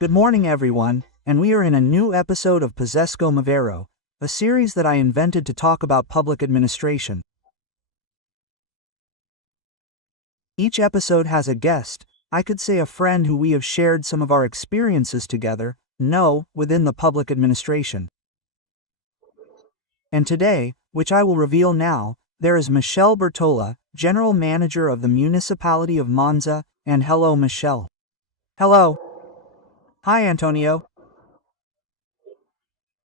Good morning, everyone, and we are in a new episode of PAzzesco Vero, a series that I invented to talk about public administration. Each episode has a guest, I could say a friend who we have shared some of our experiences together, within the public administration. And today, which I will reveal now, there is Michelle Bertola, General Manager of the Municipality of Monza, and hello Michelle. Hello. Hi Antonio.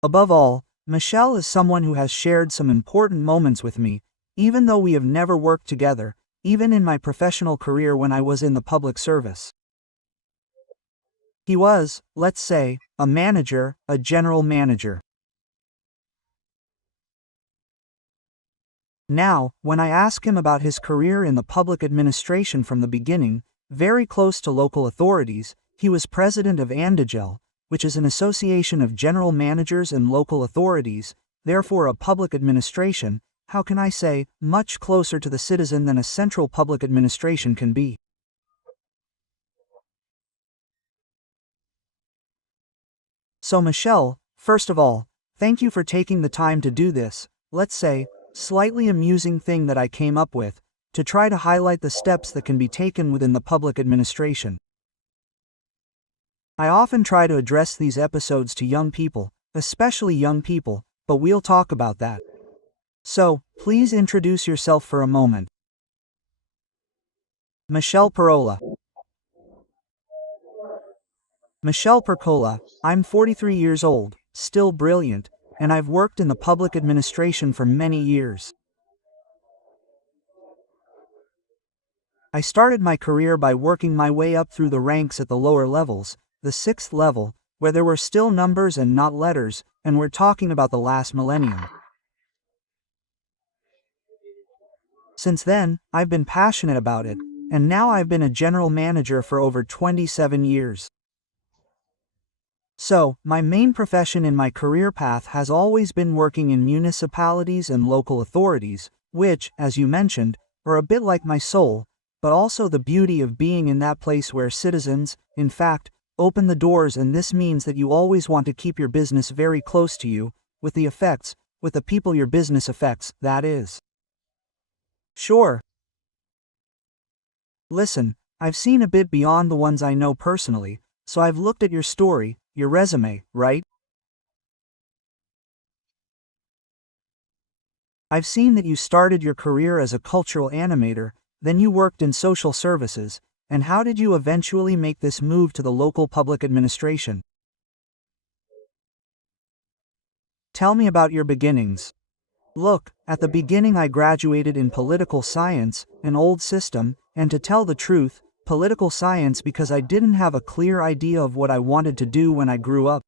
Above all, Michelle is someone who has shared some important moments with me, even though we have never worked together, even in my professional career when I was in the public service. He was, let's say, a manager, a general manager. Now, when I ask him about his career in the public administration from the beginning, very close to local authorities, he was president of Naddeo, which is an association of general managers and local authorities, therefore a public administration, how can I say, much closer to the citizen than a central public administration can be. So Michelle, first of all, thank you for taking the time to do this, let's say, slightly amusing thing that I came up with, to try to highlight the steps that can be taken within the public administration. I often try to address these episodes to young people, especially young people, but we'll talk about that. So, please introduce yourself for a moment. Michelle Perola. Michelle Percola, I'm 43 years old, still brilliant, and I've worked in the public administration for many years. I started my career by working my way up through the ranks at the lower levels, the sixth level, where there were still numbers and not letters, and we're talking about the last millennium. Since then, I've been passionate about it, and now I've been a general manager for over 27 years. So, my main profession in my career path has always been working in municipalities and local authorities, which, as you mentioned, are a bit like my soul, but also the beauty of being in that place where citizens, in fact, open the doors, and this means that you always want to keep your business very close to you, with the people your business affects, that is. Sure. Listen, I've seen a bit beyond the ones I know personally, so I've looked at your story, your resume, right? I've seen that you started your career as a cultural animator, then you worked in social services, and how did you eventually make this move to the local public administration? Tell me about your beginnings. Look, at the beginning I graduated in political science, an old system, and to tell the truth, political science because I didn't have a clear idea of what I wanted to do when I grew up.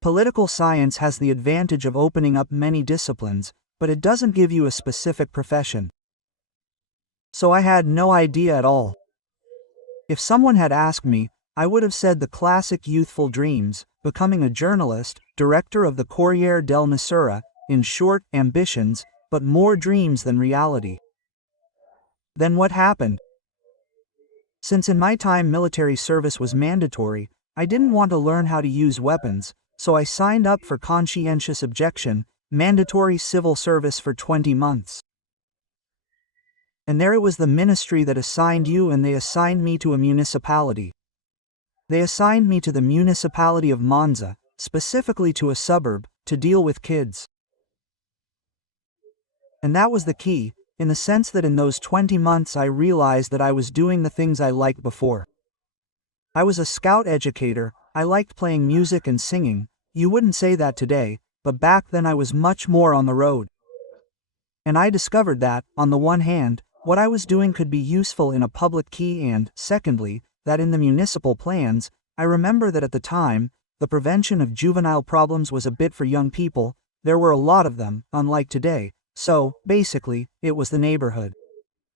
Political science has the advantage of opening up many disciplines, but it doesn't give you a specific profession. So I had no idea at all. If someone had asked me, I would have said the classic youthful dreams, becoming a journalist, director of the Corriere della Sera, in short, ambitions, but more dreams than reality. Then what happened? Since in my time military service was mandatory, I didn't want to learn how to use weapons, so I signed up for conscientious objection, mandatory civil service for 20 months. And there it was the ministry that assigned you, and they assigned me to a municipality. They assigned me to the municipality of Monza, specifically to a suburb, to deal with kids. And that was the key, in the sense that in those 20 months I realized that I was doing the things I liked before. I was a scout educator, I liked playing music and singing. You wouldn't say that today, but back then I was much more on the road. And I discovered that, on the one hand, what I was doing could be useful in a public key, and, secondly, that in the municipal plans, I remember that at the time, the prevention of juvenile problems was a bit for young people, there were a lot of them, unlike today, so, basically, it was the neighborhood.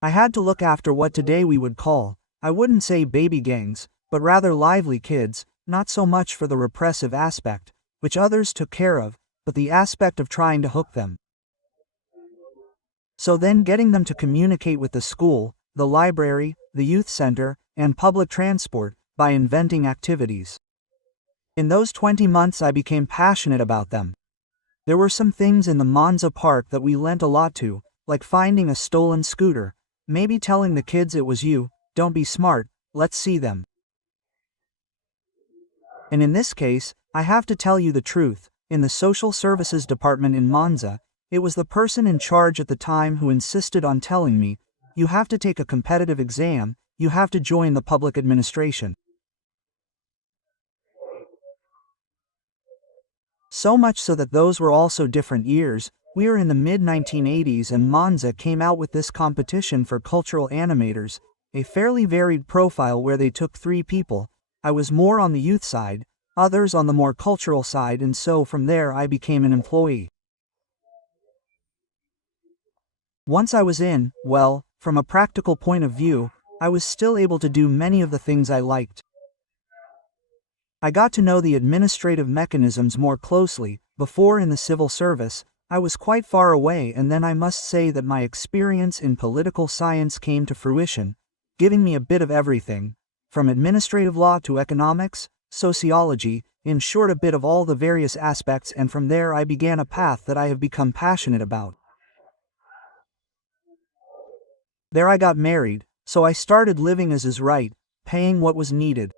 I had to look after what today we would call, I wouldn't say baby gangs, but rather lively kids, not so much for the repressive aspect, which others took care of, but the aspect of trying to hook them. So then getting them to communicate with the school, the library, the youth center, and public transport, by inventing activities. In those 20 months I became passionate about them. There were some things in the Monza park that we lent a lot to, like finding a stolen scooter, maybe telling the kids it was you, don't be smart, let's see them. And in this case, I have to tell you the truth, in the social services department in Monza, it was the person in charge at the time who insisted on telling me, you have to take a competitive exam, you have to join the public administration. So much so that those were also different years. We are in the mid-1980s and Monza came out with this competition for cultural animators, a fairly varied profile where they took 3 people. I was more on the youth side, others on the more cultural side, and so from there I became an employee. Once I was in, well, from a practical point of view, I was still able to do many of the things I liked. I got to know the administrative mechanisms more closely. Before in the civil service, I was quite far away, and then I must say that my experience in political science came to fruition, giving me a bit of everything, from administrative law to economics, sociology, in short a bit of all the various aspects, and from there I began a path that I have become passionate about. There I got married, so I started living as is right, paying what was needed.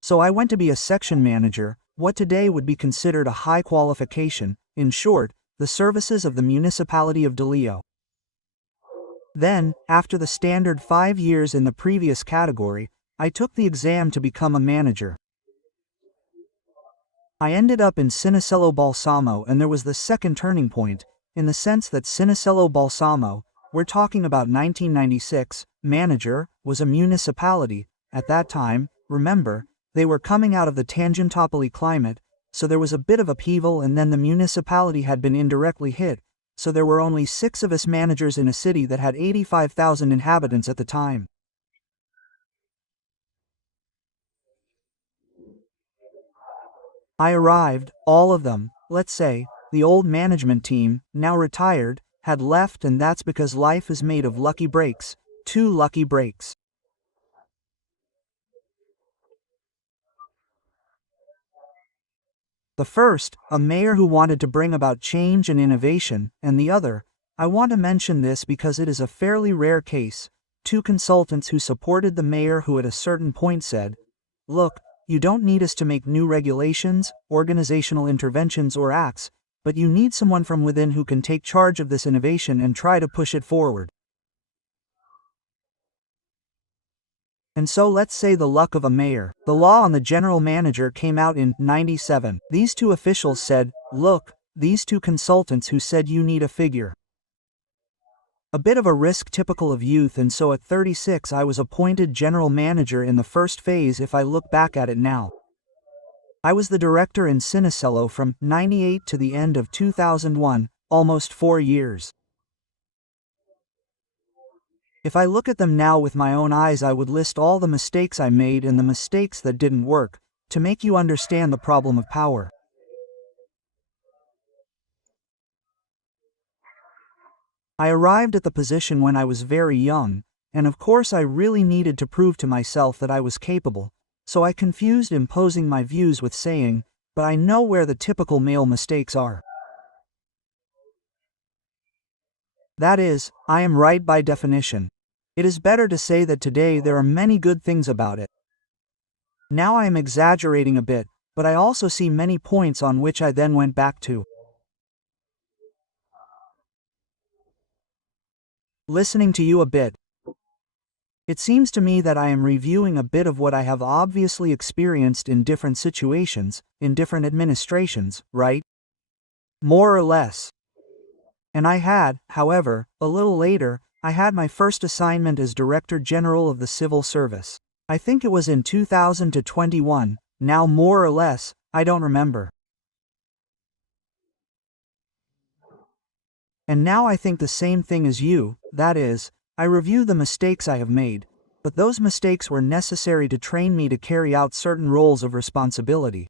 So I went to be a section manager, what today would be considered a high qualification, in short, the services of the municipality of Naddeo. Then, after the standard 5 years in the previous category, I took the exam to become a manager. I ended up in Cinisello Balsamo, and there was the second turning point, in the sense that Cinisello Balsamo, we're talking about 1996, manager, was a municipality. At that time, remember, they were coming out of the Tangentopoli climate, so there was a bit of upheaval, and then the municipality had been indirectly hit, so there were only 6 of us managers in a city that had 85,000 inhabitants at the time. I arrived, all of them, let's say, the old management team, now retired, had left, and that's because life is made of lucky breaks, 2 lucky breaks. The first, a mayor who wanted to bring about change and innovation, and the other, I want to mention this because it is a fairly rare case, 2 consultants who supported the mayor who at a certain point said, look, you don't need us to make new regulations, organizational interventions or acts, but you need someone from within who can take charge of this innovation and try to push it forward. And so let's say the luck of a mayor. The law on the general manager came out in 97. These 2 officials said, look, these 2 consultants who said you need a figure. A bit of a risk typical of youth, and so at 36 I was appointed general manager in the first phase. If I look back at it now, I was the director in Cinisello from 98 to the end of 2001, almost 4 years. If I look at them now with my own eyes, I would list all the mistakes I made and the mistakes that didn't work, to make you understand the problem of power. I arrived at the position when I was very young, and of course I really needed to prove to myself that I was capable, so I confused imposing my views with saying, but I know where the typical male mistakes are. That is, I am right by definition. It is better to say that today there are many good things about it. Now I am exaggerating a bit, but I also see many points on which I then went back to. Listening to you a bit, it seems to me that I am reviewing a bit of what I have obviously experienced in different situations, in different administrations, right? More or less. And I had, however, a little later, I had my first assignment as Director General of the Civil Service. I think it was in 2021, now more or less, I don't remember. And now I think the same thing as you, that is, I review the mistakes I have made, but those mistakes were necessary to train me to carry out certain roles of responsibility.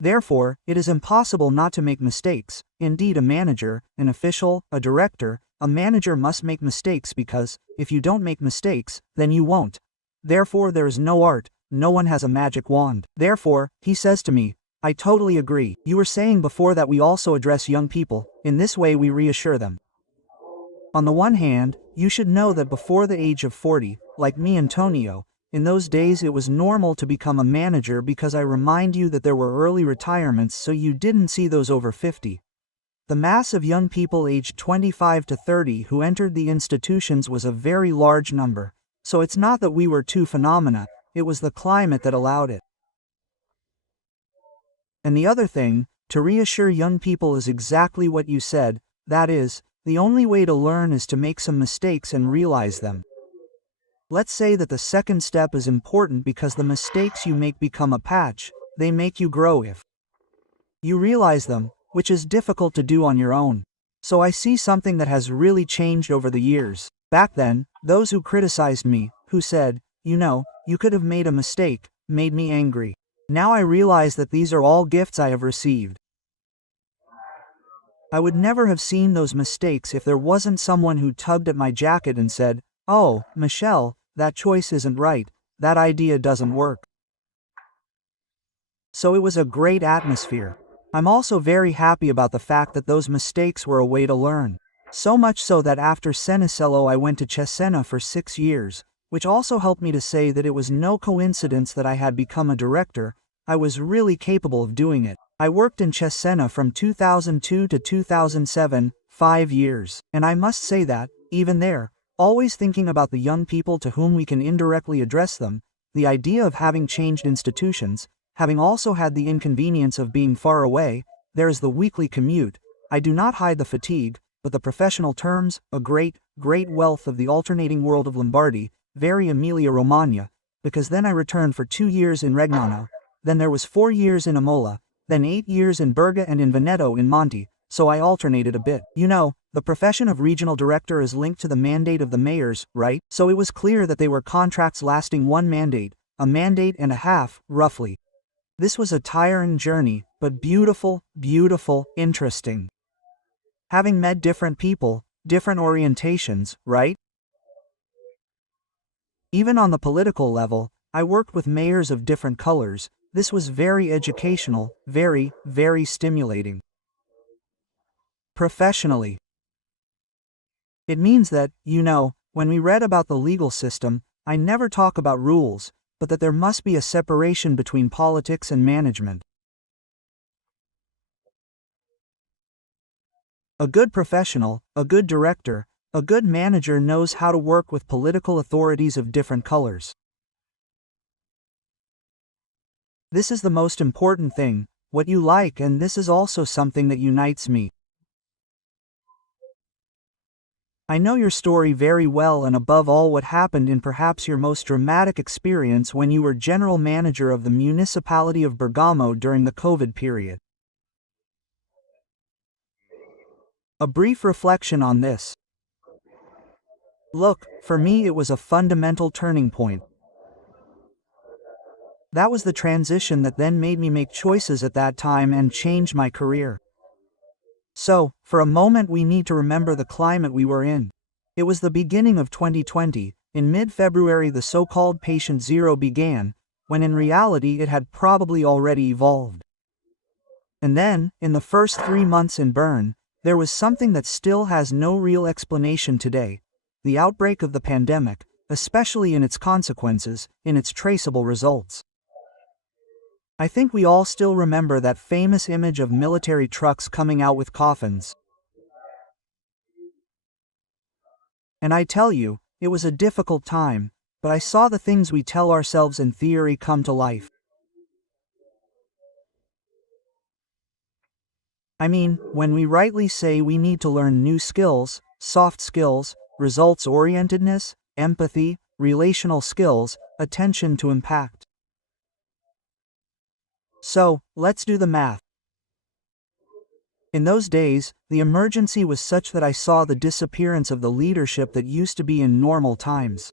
Therefore, it is impossible not to make mistakes. Indeed, a manager, an official, a director, a manager must make mistakes because, if you don't make mistakes, then you won't. Therefore, there is no art, no one has a magic wand. Therefore, he says to me, I totally agree. You were saying before that we also address young people, in this way we reassure them. On the one hand, you should know that before the age of 40, like me, Antonio, in those days it was normal to become a manager because I remind you that there were early retirements, so you didn't see those over 50. The mass of young people aged 25 to 30 who entered the institutions was a very large number, so it's not that we were two phenomena, it was the climate that allowed it. And the other thing, to reassure young people, is exactly what you said, that is, the only way to learn is to make some mistakes and realize them. Let's say that the second step is important because the mistakes you make become a patch, they make you grow if you realize them, which is difficult to do on your own. So I see something that has really changed over the years. Back then, those who criticized me, who said, you could have made a mistake, made me angry. Now I realize that these are all gifts I have received. I would never have seen those mistakes if there wasn't someone who tugged at my jacket and said, "Oh, Michelle, that choice isn't right, that idea doesn't work." So it was a great atmosphere. I'm also very happy about the fact that those mistakes were a way to learn. So much so that after Cenicello I went to Cesena for 6 years, which also helped me to say that it was no coincidence that I had become a director, I was really capable of doing it. I worked in Cesena from 2002 to 2007, 5 years. And I must say that, even there, always thinking about the young people to whom we can indirectly address them, the idea of having changed institutions, having also had the inconvenience of being far away, there is the weekly commute, I do not hide the fatigue, but the professional terms, a great wealth of the alternating world of Lombardy, very Emilia-Romagna, because then I returned for 2 years in Regnano, then there was 4 years in Imola, then 8 years in Berga and in Veneto in Monte, so I alternated a bit. The profession of regional director is linked to the mandate of the mayors, right? So it was clear that they were contracts lasting one mandate, a mandate and a half, roughly. This was a tiring journey, but beautiful, interesting. Having met different people, different orientations, right? Even on the political level, I worked with mayors of different colors. This was very educational, very stimulating. Professionally. It means that, when we read about the legal system, I never talk about rules, but that there must be a separation between politics and management. A good professional, a good director, a good manager knows how to work with political authorities of different colors. This is the most important thing, what you like, and this is also something that unites me. I know your story very well, and above all what happened in perhaps your most dramatic experience when you were general manager of the municipality of Bergamo during the COVID period. A brief reflection on this. Look, for me it was a fundamental turning point. That was the transition that then made me make choices at that time and change my career. So, for a moment we need to remember the climate we were in. It was the beginning of 2020, in mid-February the so-called patient zero began, when in reality it had probably already evolved. And then, in the first 3 months in Bern, there was something that still has no real explanation today, the outbreak of the pandemic, especially in its consequences, in its traceable results. I think we all still remember that famous image of military trucks coming out with coffins. And I tell you, it was a difficult time, but I saw the things we tell ourselves in theory come to life. I mean, when we rightly say we need to learn new skills, soft skills, results-orientedness, empathy, relational skills, attention to impact. So, let's do the math. In those days, the emergency was such that I saw the disappearance of the leadership that used to be in normal times.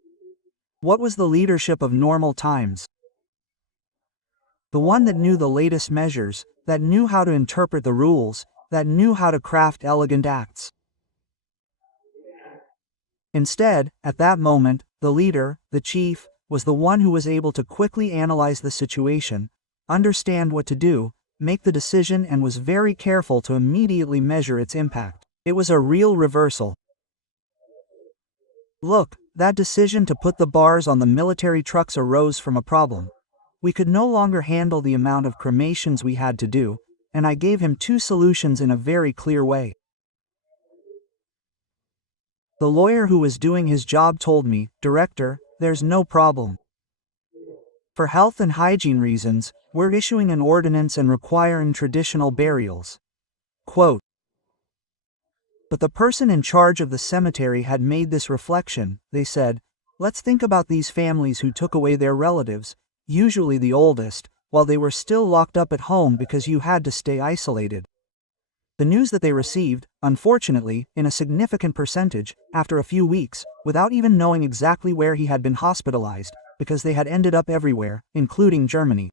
What was the leadership of normal times? The one that knew the latest measures, that knew how to interpret the rules, that knew how to craft elegant acts. Instead, at that moment, the leader, the chief, was the one who was able to quickly analyze the situation, understand what to do, make the decision, and was very careful to immediately measure its impact. It was a real reversal. Look, that decision to put the bars on the military trucks arose from a problem. We could no longer handle the amount of cremations we had to do, and I gave him 2 solutions in a very clear way. The lawyer who was doing his job told me, "Director, there's no problem. For health and hygiene reasons, we're issuing an ordinance and requiring traditional burials." Quote. But the person in charge of the cemetery had made this reflection. They said, "Let's think about these families who took away their relatives, usually the oldest, while they were still locked up at home because you had to stay isolated." The news that they received, unfortunately, in a significant percentage, after a few weeks, without even knowing exactly where he had been hospitalized, because they had ended up everywhere, including Germany.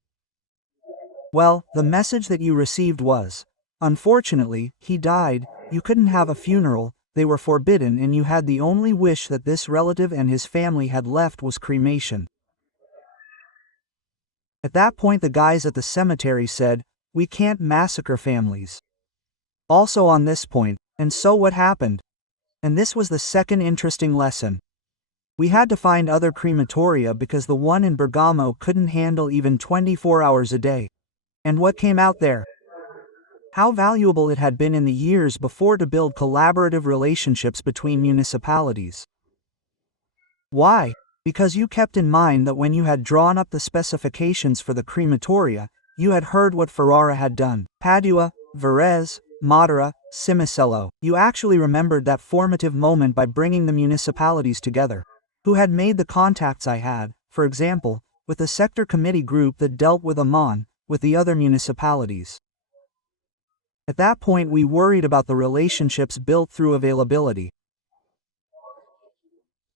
Well, the message that you received was, "Unfortunately, he died, you couldn't have a funeral, they were forbidden, and you had the only wish that this relative and his family had left was cremation." At that point the guys at the cemetery said, "We can't massacre families." Also on this point, and so what happened? And this was the second interesting lesson. We had to find other crematoria because the one in Bergamo couldn't handle even 24 hours a day. And what came out there? How valuable it had been in the years before to build collaborative relationships between municipalities. Why? Because you kept in mind that when you had drawn up the specifications for the crematoria, you had heard what Ferrara had done. Padua, Varese, Modera, Cimicello. You actually remembered that formative moment by bringing the municipalities together. Who had made the contacts I had, for example, with the sector committee group that dealt with Amman, with the other municipalities. At that point we worried about the relationships built through availability.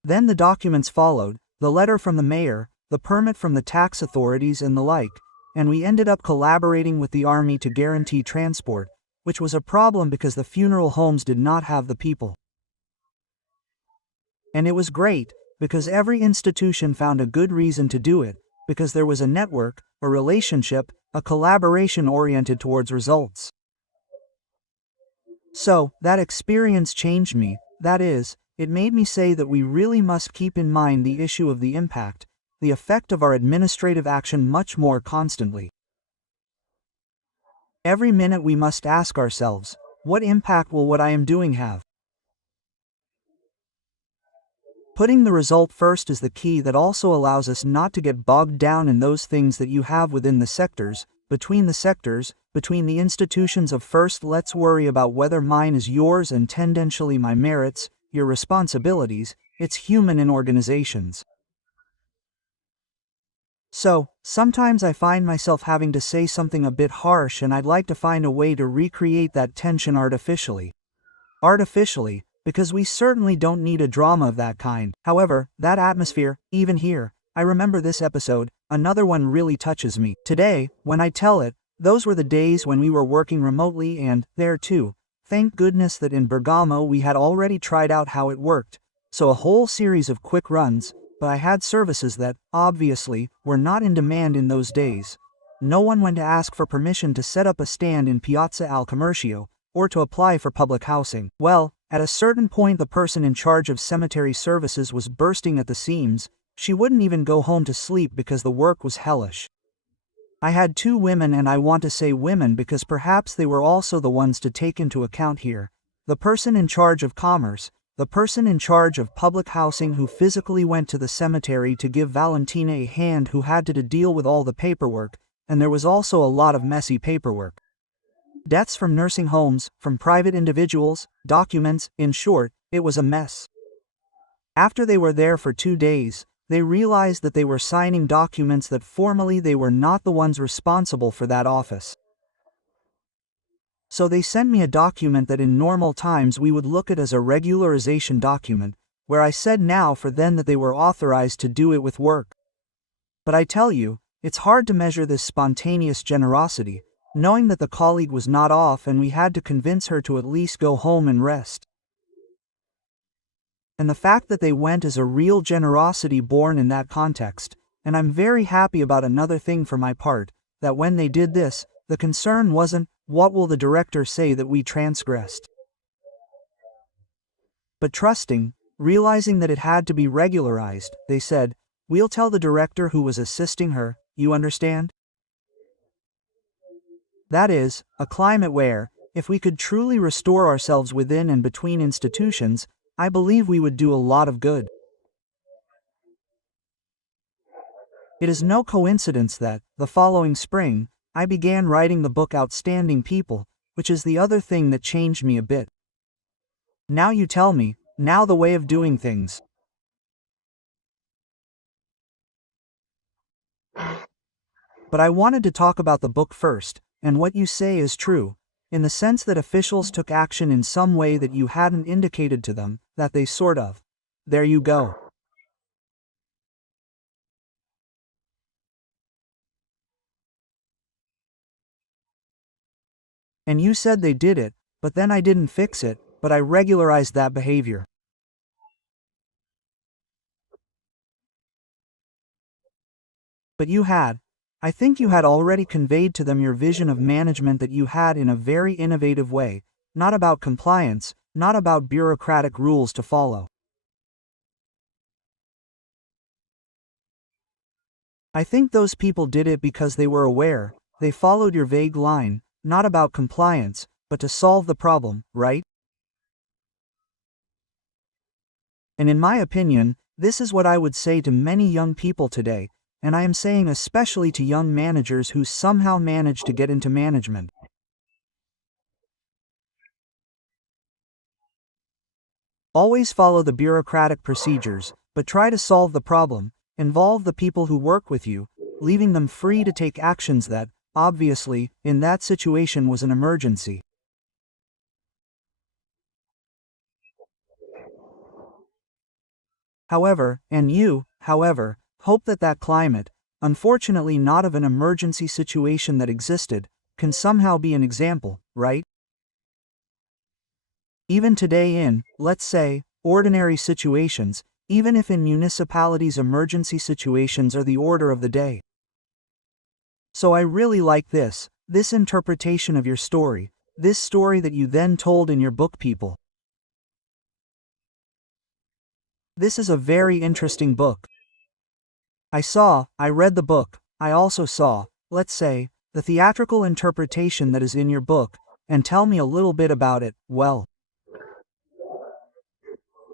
Then the documents followed, the letter from the mayor, the permit from the tax authorities and the like, and we ended up collaborating with the army to guarantee transport, which was a problem because the funeral homes did not have the people. And it was great, because every institution found a good reason to do it, because there was a network, a relationship, a collaboration oriented towards results. So, that experience changed me, that is, it made me say that we really must keep in mind the issue of the impact, the effect of our administrative action much more constantly. Every minute we must ask ourselves, what impact will what I am doing have? Putting the result first is the key that also allows us not to get bogged down in those things that you have within the sectors, between the institutions of first. Let's worry about whether mine is yours and tendentially my merits, your responsibilities. It's human in organizations. So, sometimes I find myself having to say something a bit harsh and I'd like to find a way to recreate that tension artificially. Because we certainly don't need a drama of that kind. However, that atmosphere, even here, I remember this episode, another one really touches me. Today, when I tell it, those were the days when we were working remotely and, there too, thank goodness that in Bergamo we had already tried out how it worked, so a whole series of quick runs, but I had services that, obviously, were not in demand in those days. No one went to ask for permission to set up a stand in Piazza al Commercio, or to apply for public housing. Well, at a certain point the person in charge of cemetery services was bursting at the seams. She wouldn't even go home to sleep because the work was hellish. I had 2 women, and I want to say women because perhaps they were also the ones to take into account here. The person in charge of commerce, the person in charge of public housing who physically went to the cemetery to give Valentina a hand, who had to deal with all the paperwork, and there was also a lot of messy paperwork. Deaths from nursing homes, from private individuals, documents, in short, it was a mess. After they were there for 2 days, they realized that they were signing documents that formally they were not the ones responsible for that office. So they sent me a document that in normal times we would look at as a regularization document, where I said now for then that they were authorized to do it with work. But I tell you, it's hard to measure this spontaneous generosity, knowing that the colleague was not off and we had to convince her to at least go home and rest. And the fact that they went is a real generosity born in that context, and I'm very happy about another thing for my part, that when they did this, the concern wasn't, what will the director say that we transgressed? But trusting, realizing that it had to be regularized, they said, we'll tell the director who was assisting her, you understand? That is, a climate where, if we could truly restore ourselves within and between institutions, I believe we would do a lot of good. It is no coincidence that, the following spring, I began writing the book Outstanding People, which is the other thing that changed me a bit. Now you tell me, now the way of doing things. But I wanted to talk about the book first, and what you say is true, in the sense that officials took action in some way that you hadn't indicated to them, that they sort of. There you go. And you said they did it, but then I didn't fix it, but I regularized that behavior. But you had. I think you had already conveyed to them your vision of management that you had in a very innovative way, not about compliance, not about bureaucratic rules to follow. I think those people did it because they were aware, they followed your vague line, not about compliance, but to solve the problem, right? And in my opinion, this is what I would say to many young people today, and I am saying especially to young managers who somehow manage to get into management. Always follow the bureaucratic procedures, but try to solve the problem, involve the people who work with you, leaving them free to take actions that, obviously, in that situation was an emergency. However, hope that that climate, unfortunately not of an emergency situation that existed, can somehow be an example, right? Even today in, let's say, ordinary situations, even if in municipalities emergency situations are the order of the day. So I really like this interpretation of your story, this story that you then told in your book, People. This is a very interesting book. I read the book, I also saw, let's say, the theatrical interpretation that is in your book, and tell me a little bit about it. Well,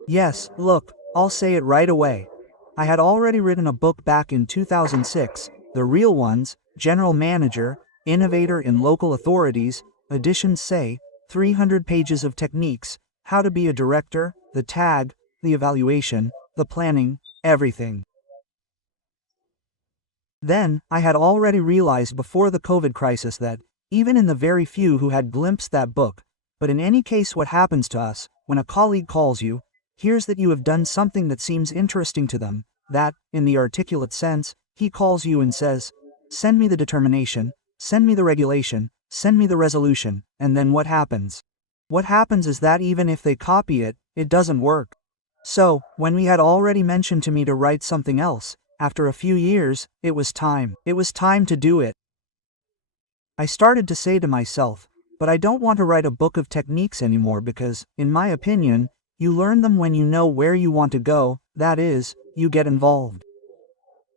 yes, look, I'll say it right away. I had already written a book back in 2006, The Real Ones, General Manager, Innovator in Local Authorities, editions say, 300 pages of techniques, how to be a director, the tag, the evaluation, the planning, everything. Then, I had already realized before the COVID crisis that, even in the very few who had glimpsed that book, but in any case what happens to us, when a colleague calls you, hears that you have done something that seems interesting to them, that, in the articulate sense, he calls you and says, send me the determination, send me the regulation, send me the resolution, and then what happens? What happens is that even if they copy it, it doesn't work. So, when we had already mentioned to me to write something else, after a few years, it was time. It was time to do it. I started to say to myself, but I don't want to write a book of techniques anymore because, in my opinion, you learn them when you know where you want to go, that is, you get involved.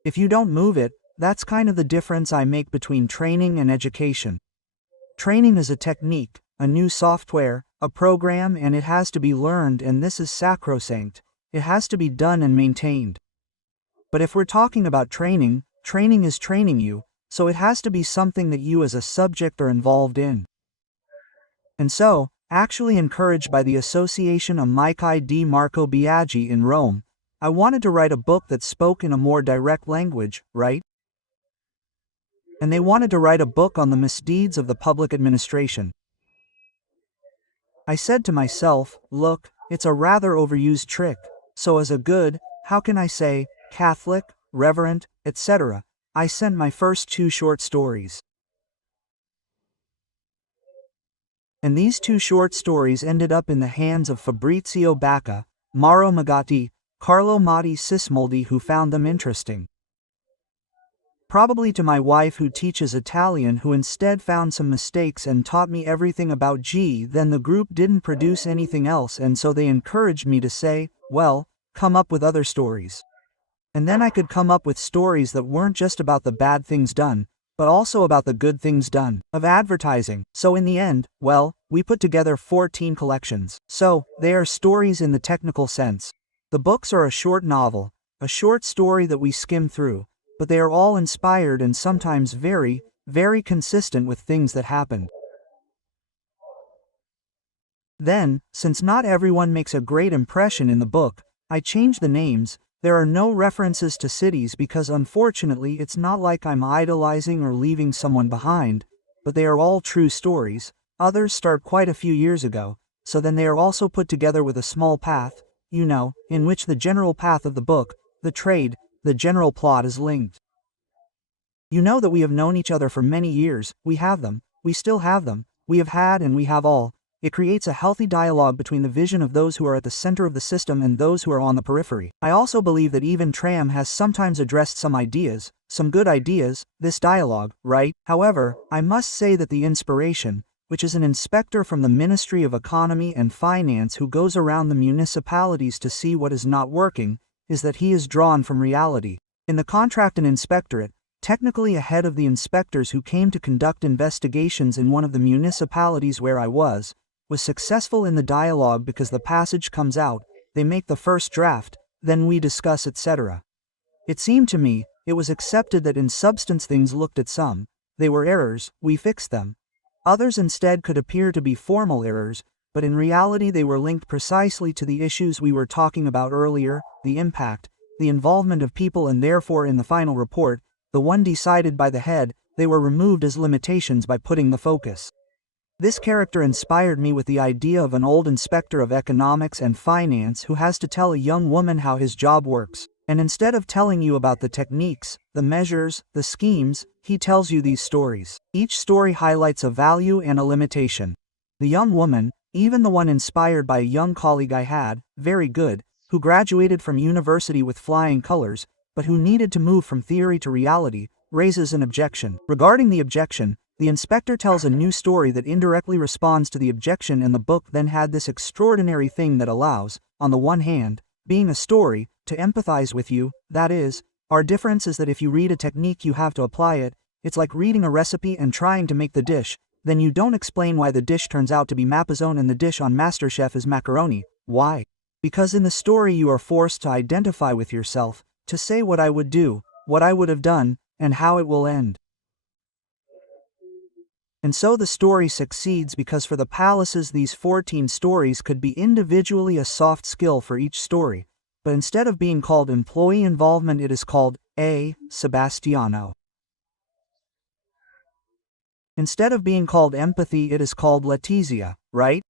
If you don't move it, that's kind of the difference I make between training and education. Training is a technique, a new software, a program, and it has to be learned, and this is sacrosanct. It has to be done and maintained. But if we're talking about training, training is training you, so it has to be something that you as a subject are involved in. And so, actually encouraged by the Association Amici di Marco Biagi in Rome, I wanted to write a book that spoke in a more direct language, right? And they wanted to write a book on the misdeeds of the public administration. I said to myself, look, it's a rather overused trick, so as a good, how can I say, Catholic, reverent, etc., I sent my first 2 short stories. And these two short stories ended up in the hands of Fabrizio Bacca, Mauro Magatti, Carlo Matti Sismoldi, who found them interesting. Probably to my wife, who teaches Italian, who instead found some mistakes and taught me everything about G. Then the group didn't produce anything else, and so they encouraged me to say, well, come up with other stories. And then I could come up with stories that weren't just about the bad things done, but also about the good things done, of advertising. So in the end, well, we put together 14 collections. So, they are stories in the technical sense. The books are a short novel, a short story that we skim through, but they are all inspired and sometimes very, very consistent with things that happened. Then, since not everyone makes a great impression in the book, I changed the names. There are no references to cities because unfortunately it's not like I'm idolizing or leaving someone behind, but they are all true stories. Others start quite a few years ago, so then they are also put together with a small path, in which the general path of the book, the trade, the general plot is linked. You know that we have known each other for many years, we have them, we still have them, we have had and we have all. It creates a healthy dialogue between the vision of those who are at the center of the system and those who are on the periphery. I also believe that even Tram has sometimes addressed some ideas, some good ideas, this dialogue, right? However, I must say that the inspiration, which is an inspector from the Ministry of Economy and Finance who goes around the municipalities to see what is not working, is that he is drawn from reality. In the Contract and Inspectorate, technically a head of the inspectors who came to conduct investigations in one of the municipalities where I was successful in the dialogue because the passage comes out, they make the first draft, then we discuss, etc. It seemed to me, it was accepted that in substance things looked at some, they were errors, we fixed them. Others instead could appear to be formal errors, but in reality they were linked precisely to the issues we were talking about earlier, the impact, the involvement of people, and therefore in the final report, the one decided by the head, they were removed as limitations by putting the focus. This character inspired me with the idea of an old inspector of economics and finance who has to tell a young woman how his job works, and instead of telling you about the techniques, the measures, the schemes, he tells you these stories. Each story highlights a value and a limitation. The young woman, even the one inspired by a young colleague I had, very good, who graduated from university with flying colors, but who needed to move from theory to reality, raises an objection. Regarding the objection, the inspector tells a new story that indirectly responds to the objection, and the book then had this extraordinary thing that allows, on the one hand, being a story, to empathize with you. That is, our difference is that if you read a technique you have to apply it. It's like reading a recipe and trying to make the dish, then you don't explain why the dish turns out to be mappazone and the dish on MasterChef is macaroni. Why? Because in the story you are forced to identify with yourself, to say what I would do, what I would have done, and how it will end. And so the story succeeds because for the palaces these 14 stories could be individually a soft skill for each story, but instead of being called employee involvement it is called A. Sebastiano. Instead of being called empathy it is called Letizia, right?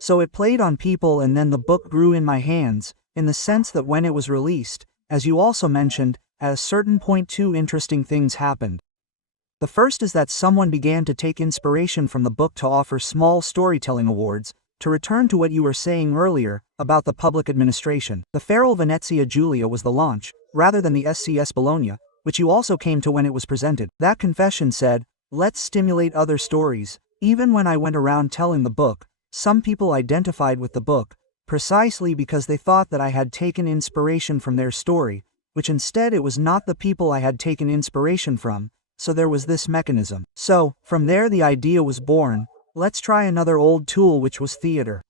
So it played on people, and then the book grew in my hands, in the sense that when it was released, as you also mentioned, at a certain point two interesting things happened. The first is that someone began to take inspiration from the book to offer small storytelling awards, to return to what you were saying earlier, about the public administration. The Feral Venezia Giulia was the launch, rather than the SCS Bologna, which you also came to when it was presented. That confession said, let's stimulate other stories. Even when I went around telling the book, some people identified with the book, precisely because they thought that I had taken inspiration from their story, which instead it was not the people I had taken inspiration from. So there was this mechanism. So, from there the idea was born, let's try another old tool, which was theater.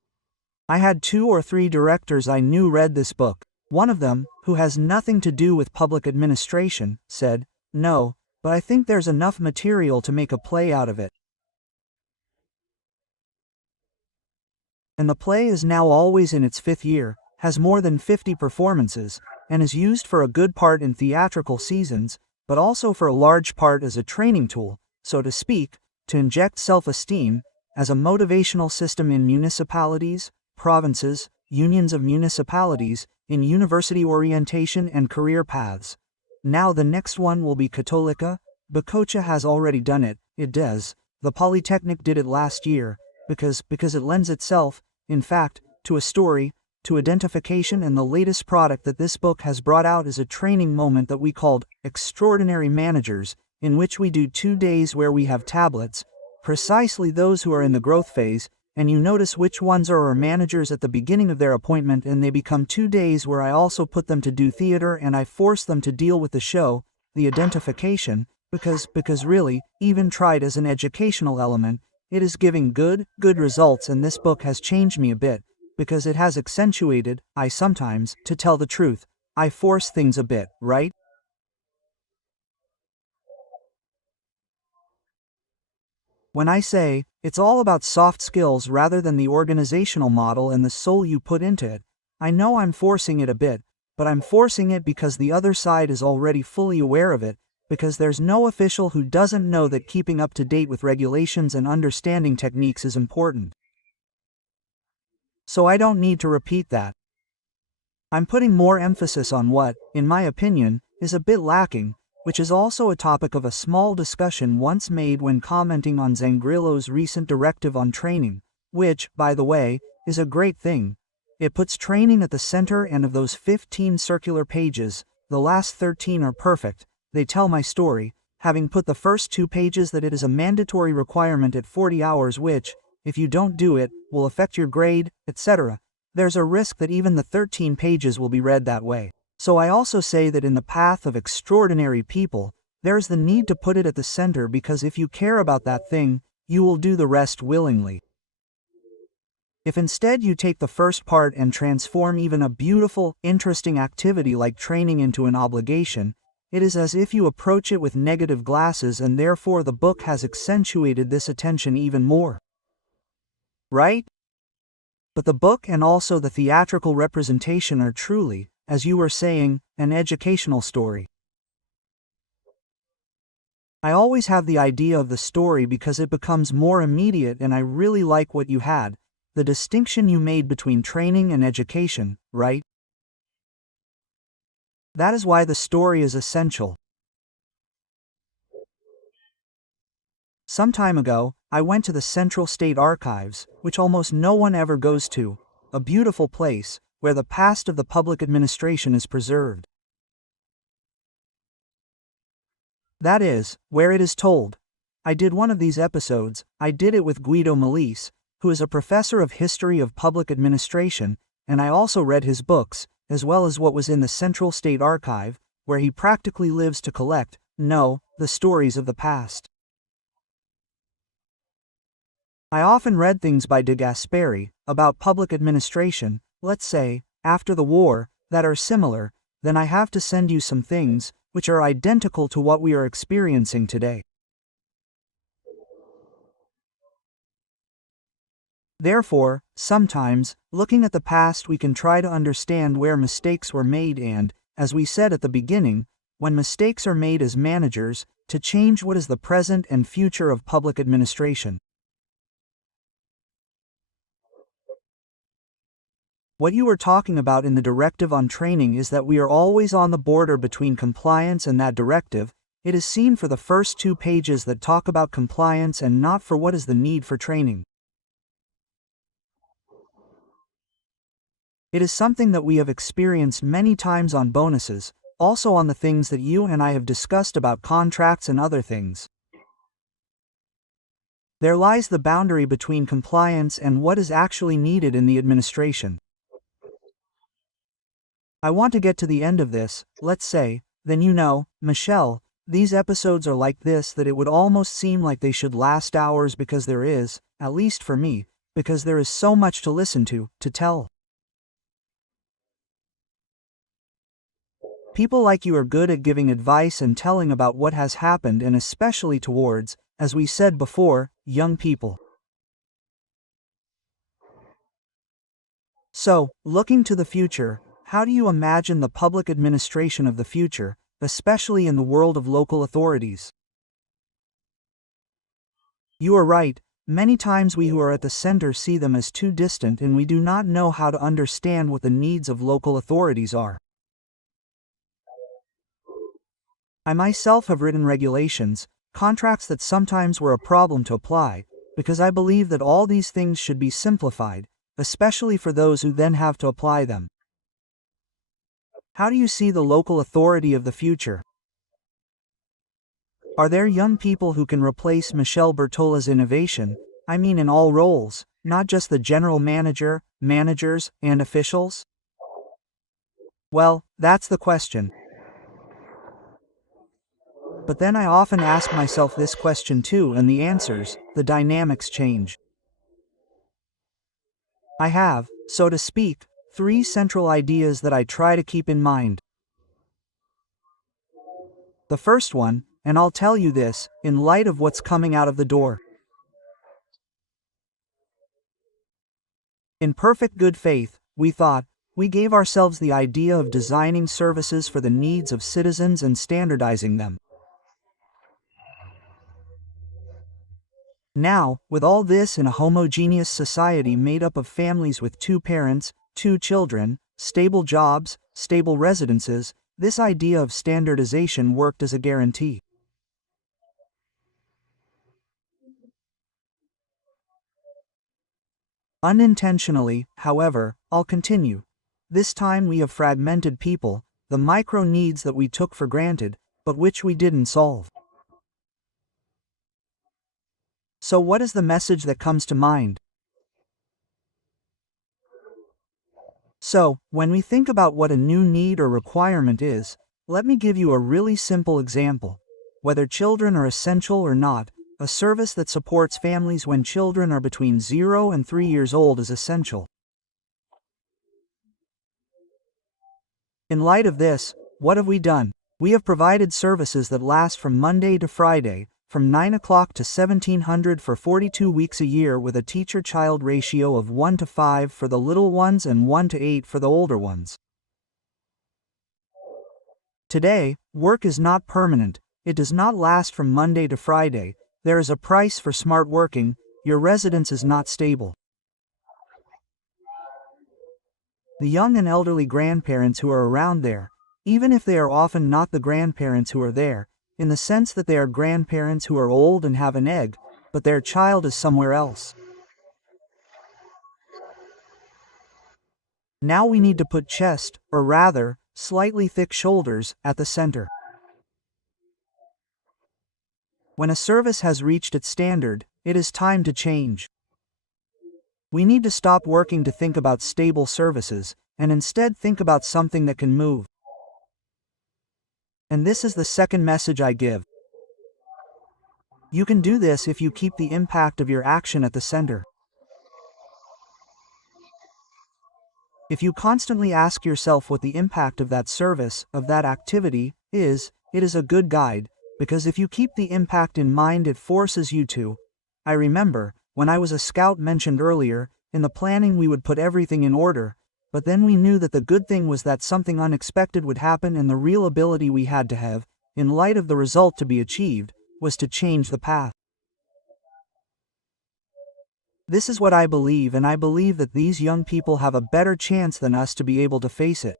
I had 2 or 3 directors I knew read this book. One of them, who has nothing to do with public administration, said, no, but I think there's enough material to make a play out of it. And the play is now always in its 5th year, has more than 50 performances, and is used for a good part in theatrical seasons, but also for a large part as a training tool, so to speak, to inject self-esteem, as a motivational system in municipalities, provinces, unions of municipalities, in university orientation and career paths. Now the next one will be Cattolica. Bococcia has already done it, it does. The Polytechnic did it last year, because it lends itself, in fact, to a story, to identification, and the latest product that this book has brought out is a training moment that we called Extraordinary Managers, in which we do 2 days where we have tablets, precisely those who are in the growth phase, and you notice which ones are our managers at the beginning of their appointment, and they become 2 days where I also put them to do theater and I force them to deal with the show, the identification, because really, even tried as an educational element, it is giving good results, and this book has changed me a bit, because it has accentuated, I sometimes, to tell the truth, I force things a bit, right? When I say, it's all about soft skills rather than the organizational model and the soul you put into it, I know I'm forcing it a bit, but I'm forcing it because the other side is already fully aware of it, because there's no official who doesn't know that keeping up to date with regulations and understanding techniques is important. So I don't need to repeat that. I'm putting more emphasis on what, in my opinion, is a bit lacking, which is also a topic of a small discussion once made when commenting on Zangrillo's recent directive on training, which, by the way, is a great thing. It puts training at the center, and of those 15 circular pages, the last 13 are perfect. They tell my story, having put the first 2 pages that it is a mandatory requirement at 40 hours which, if you don't do it, will affect your grade, etc. There's a risk that even the 13 pages will be read that way. So I also say that in the path of extraordinary people, there's the need to put it at the center, because if you care about that thing, you will do the rest willingly. If instead you take the first part and transform even a beautiful, interesting activity like training into an obligation, it is as if you approach it with negative glasses, and therefore the book has accentuated this attention even more. Right? But the book and also the theatrical representation are truly, as you were saying, an educational story. I always have the idea of the story because it becomes more immediate, and I really like what you had, the distinction you made between training and education, right? That is why the story is essential. Some time ago, I went to the Central State Archives, which almost no one ever goes to, a beautiful place, where the past of the public administration is preserved. That is, where it is told. I did one of these episodes. I did it with Guido Malise, who is a professor of history of public administration, and I also read his books, as well as what was in the Central State Archive, where he practically lives to collect, the stories of the past. I often read things by De Gasperi, about public administration, let's say, after the war, that are similar. Then I have to send you some things, which are identical to what we are experiencing today. Therefore, sometimes, looking at the past, we can try to understand where mistakes were made and, as we said at the beginning, when mistakes are made as managers, to change what is the present and future of public administration. What you were talking about in the directive on training is that we are always on the border between compliance and that directive. It is seen for the first 2 pages that talk about compliance and not for what is the need for training. It is something that we have experienced many times on bonuses, also on the things that you and I have discussed about contracts and other things. There lies the boundary between compliance and what is actually needed in the administration. I want to get to the end of this, let's say, then Michelle, these episodes are like this, that it would almost seem like they should last hours, because there is, at least for me, because there is so much to listen to tell. People like you are good at giving advice and telling about what has happened, and especially towards, as we said before, young people. So, looking to the future, how do you imagine the public administration of the future, especially in the world of local authorities? You are right, many times we who are at the center see them as too distant, and we do not know how to understand what the needs of local authorities are. I myself have written regulations, contracts that sometimes were a problem to apply, because I believe that all these things should be simplified, especially for those who then have to apply them. How do you see the local authority of the future? Are there young people who can replace Michelle Bertola's innovation? I mean in all roles, not just the general manager, managers, and officials? Well, that's the question. But then I often ask myself this question too, and the the dynamics change. I have, so to speak, three central ideas that I try to keep in mind. The first one, and I'll tell you this, in light of what's coming out of the door. In perfect good faith, we gave ourselves the idea of designing services for the needs of citizens and standardizing them. Now, with all this in a homogeneous society made up of families with 2 parents, 2 children, stable jobs, stable residences, this idea of standardization worked as a guarantee. Unintentionally, however, I'll continue. This time we have fragmented people, the micro needs that we took for granted, but which we didn't solve. So what is the message that comes to mind? So, when we think about what a new need or requirement is, let me give you a really simple example. Whether children are essential or not, a service that supports families when children are between 0 and 3 years old is essential. In light of this, what have we done? We have provided services that last from Monday to Friday, from 9 o'clock to 1700 for 42 weeks a year with a teacher-child ratio of 1 to 5 for the little ones and 1 to 8 for the older ones. Today, work is not permanent. It does not last from Monday to Friday. There is a price for smart working. Your residence is not stable. The young and elderly grandparents who are around there, even if they are often not the grandparents who are there, in the sense that they are grandparents who are old and have an egg, but their child is somewhere else. Now we need to put chest, or rather, slightly thick shoulders, at the center. When a service has reached its standard, it is time to change. We need to stop working to think about stable services, and instead think about something that can move. And this is the second message I give. You can do this if you keep the impact of your action at the center. If you constantly ask yourself what the impact of that service, of that activity, is, it is a good guide, because if you keep the impact in mind, it forces you to. I remember, when I was a scout mentioned earlier, in the planning we would put everything in order, but then we knew that the good thing was that something unexpected would happen, and the real ability we had to have, in light of the result to be achieved, was to change the path. This is what I believe, and I believe that these young people have a better chance than us to be able to face it.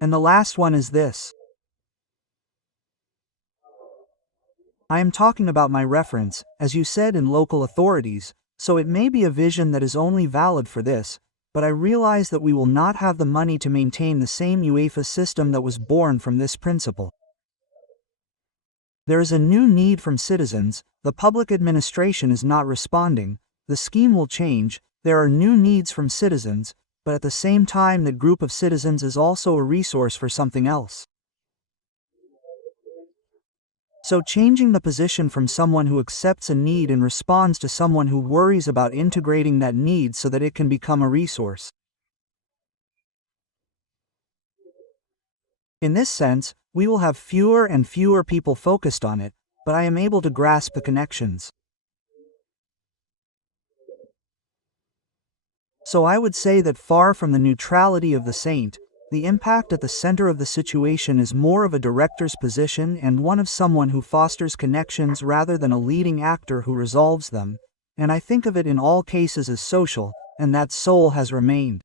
And the last one is this. I am talking about my reference, as you said, in local authorities, so it may be a vision that is only valid for this, but I realize that we will not have the money to maintain the same UEFA system that was born from this principle. There is a new need from citizens, the public administration is not responding, the scheme will change, there are new needs from citizens, but at the same time that group of citizens is also a resource for something else. So changing the position from someone who accepts a need and responds to someone who worries about integrating that need so that it can become a resource. In this sense, we will have fewer and fewer people focused on it, but I am able to grasp the connections. So I would say that far from the neutrality of the saint, the impact at the center of the situation is more of a director's position and one of someone who fosters connections rather than a leading actor who resolves them, and I think of it in all cases as social, and that soul has remained.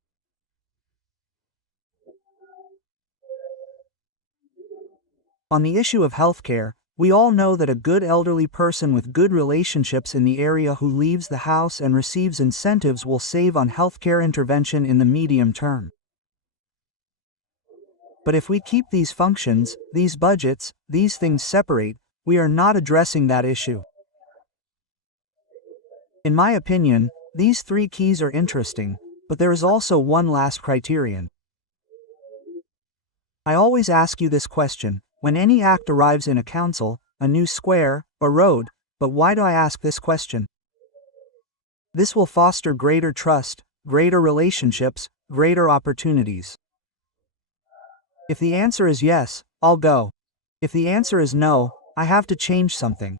On the issue of healthcare, We all know that a good elderly person with good relationships in the area who leaves the house and receives incentives will save on healthcare intervention in the medium term. But if we keep these functions, these budgets, these things separate, we are not addressing that issue. In my opinion, these three keys are interesting, but there is also one last criterion. I always ask you this question, when any act arrives in a council, a new square, a road, but why do I ask this question? This will foster greater trust, greater relationships, greater opportunities. If the answer is yes, I'll go. If the answer is no, I have to change something.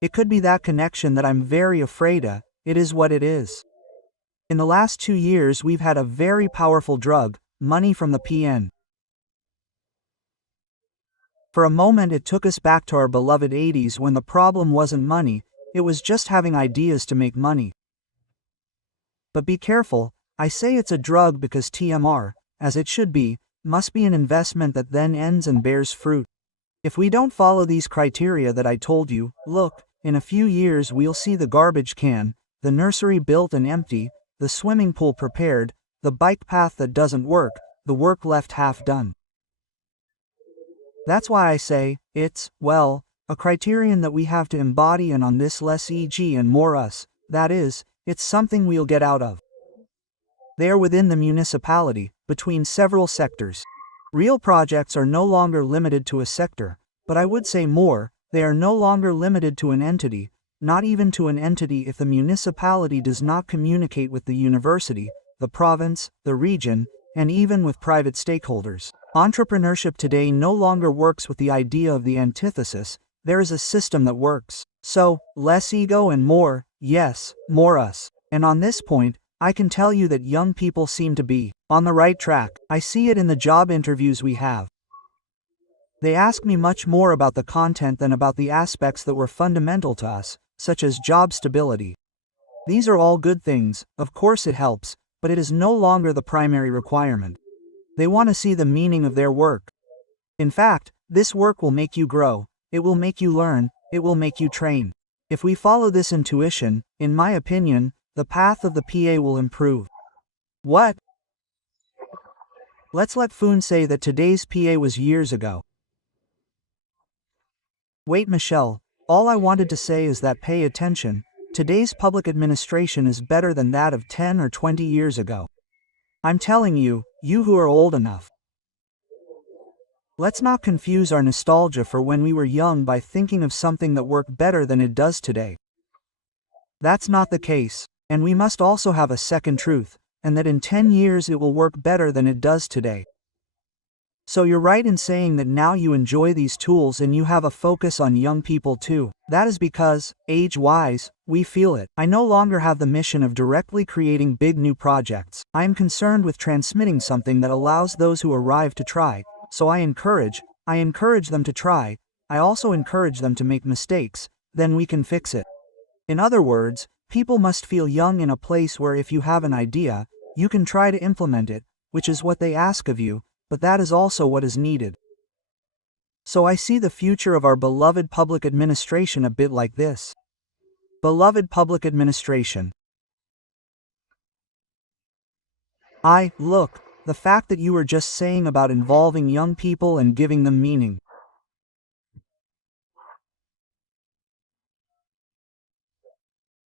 It could be that connection that I'm very afraid of. It is what it is. In the last 2 years we've had a very powerful drug, money from the PN. For a moment it took us back to our beloved 80s when the problem wasn't money, it was just having ideas to make money. But be careful, I say it's a drug because TMR, as it should be, must be an investment that then ends and bears fruit. If we don't follow these criteria that I told you, look, in a few years we'll see the garbage can, the nursery built and empty, the swimming pool prepared, the bike path that doesn't work, the work left half done. That's why I say, it's, well, a criterion that we have to embody, and on this less e.g. and more us, that is, it's something we'll get out of. They are within the municipality, between several sectors. Real projects are no longer limited to a sector, but I would say more, they are no longer limited to an entity, not even to an entity if the municipality does not communicate with the university, the province, the region, and even with private stakeholders. Entrepreneurship today no longer works with the idea of the antithesis, there is a system that works. So, less ego and more, yes, more us. And on this point, I can tell you that young people seem to be on the right track. I see it in the job interviews we have. They ask me much more about the content than about the aspects that were fundamental to us, such as job stability. These are all good things, of course it helps, but it is no longer the primary requirement. They want to see the meaning of their work. In fact, this work will make you grow, it will make you learn, it will make you train. If we follow this intuition, in my opinion, the path of the PA will improve. What? Let's let Foon say that today's PA was years ago. Wait, Michelle, all I wanted to say is that pay attention, today's public administration is better than that of 10 or 20 years ago. I'm telling you, you who are old enough. Let's not confuse our nostalgia for when we were young by thinking of something that worked better than it does today. That's not the case, and we must also have a second truth, and that in 10 years it will work better than it does today. So you're right in saying that now you enjoy these tools and you have a focus on young people too. That is because, age-wise, we feel it. I no longer have the mission of directly creating big new projects. I am concerned with transmitting something that allows those who arrive to try, so I encourage them to try, I also encourage them to make mistakes, then we can fix it. In other words, people must feel young in a place where if you have an idea, you can try to implement it, which is what they ask of you, but that is also what is needed. So I see the future of our beloved public administration a bit like this. Beloved public administration. Look, the fact that you were just saying about involving young people and giving them meaning.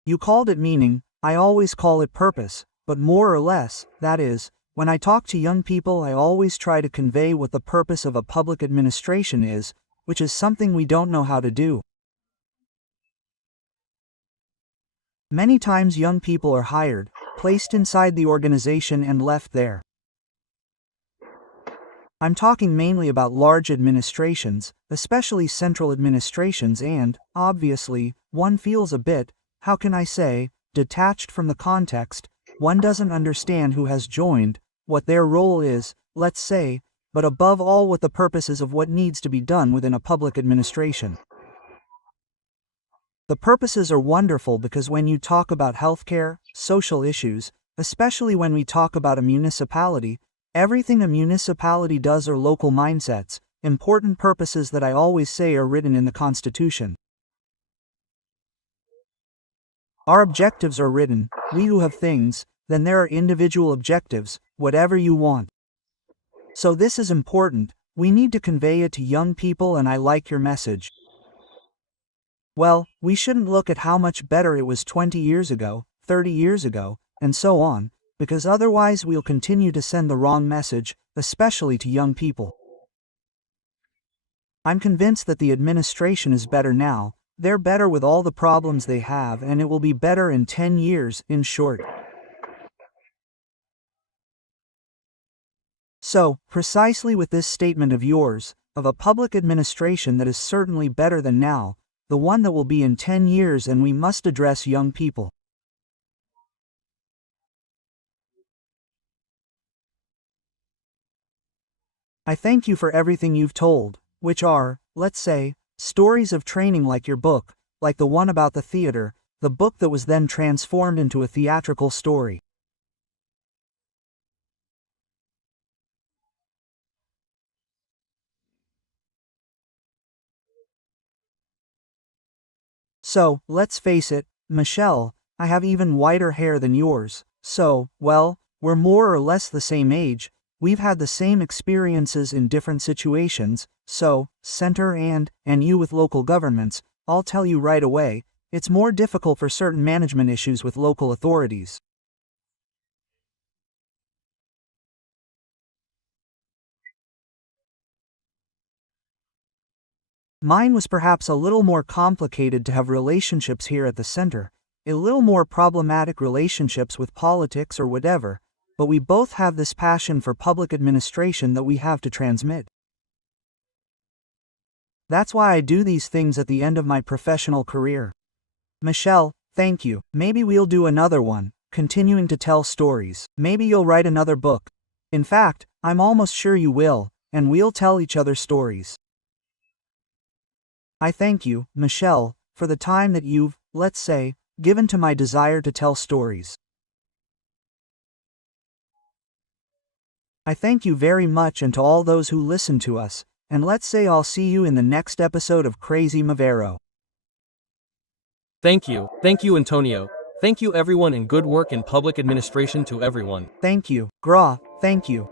You called it meaning, I always call it purpose, but more or less, that is, when I talk to young people I always try to convey what the purpose of a public administration is, which is something we don't know how to do. Many times young people are hired, placed inside the organization and left there. I'm talking mainly about large administrations, especially central administrations, and, obviously, one feels a bit, how can I say, detached from the context. One doesn't understand who has joined, what their role is, let's say, but above all what the purpose is of what needs to be done within a public administration. The purposes are wonderful because when you talk about healthcare, social issues, especially when we talk about a municipality, everything a municipality does are local mindsets, important purposes that I always say are written in the Constitution. Our objectives are written, we who have things, then there are individual objectives, whatever you want. So this is important, we need to convey it to young people and I like your message. Well, we shouldn't look at how much better it was 20 years ago, 30 years ago, and so on, because otherwise we'll continue to send the wrong message, especially to young people. I'm convinced that the administration is better now, they're better with all the problems they have and it will be better in 10 years, in short. So, precisely with this statement of yours, of a public administration that is certainly better than now, the one that will be in 10 years and we must address young people. I thank you for everything you've told, which are, let's say, stories of training like your book, like the one about the theater, the book that was then transformed into a theatrical story. So, let's face it, Michelle, I have even whiter hair than yours, so, well, we're more or less the same age, we've had the same experiences in different situations, so, center and you with local governments, I'll tell you right away, it's more difficult for certain management issues with local authorities. Mine was perhaps a little more complicated to have relationships here at the center, a little more problematic relationships with politics or whatever, but we both have this passion for public administration that we have to transmit. That's why I do these things at the end of my professional career. Michelle, thank you. Maybe we'll do another one, continuing to tell stories. Maybe you'll write another book. In fact, I'm almost sure you will, and we'll tell each other stories. I thank you, Michelle, for the time that you've, let's say, given to my desire to tell stories. I thank you very much and to all those who listen to us, and let's say I'll see you in the next episode of Crazy Vero. Thank you, Antonio. Thank you everyone and good work in public administration to everyone. Thank you, Gra, thank you.